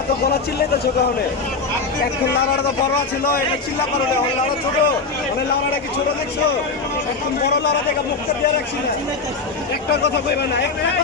এত বলা চিল্লাইতেছো কারণে এখন লাউড়াটা তো বড় ছিল, এটা চিল্লা পারো না। লাউড়া ছোট, মানে লাউড়াটা কি ছোট দেখছো? এখন বড় লাউড়া দেখে মুখটা দিয়ে রাখছি না। একটা কথা কইবা না, একটা কথা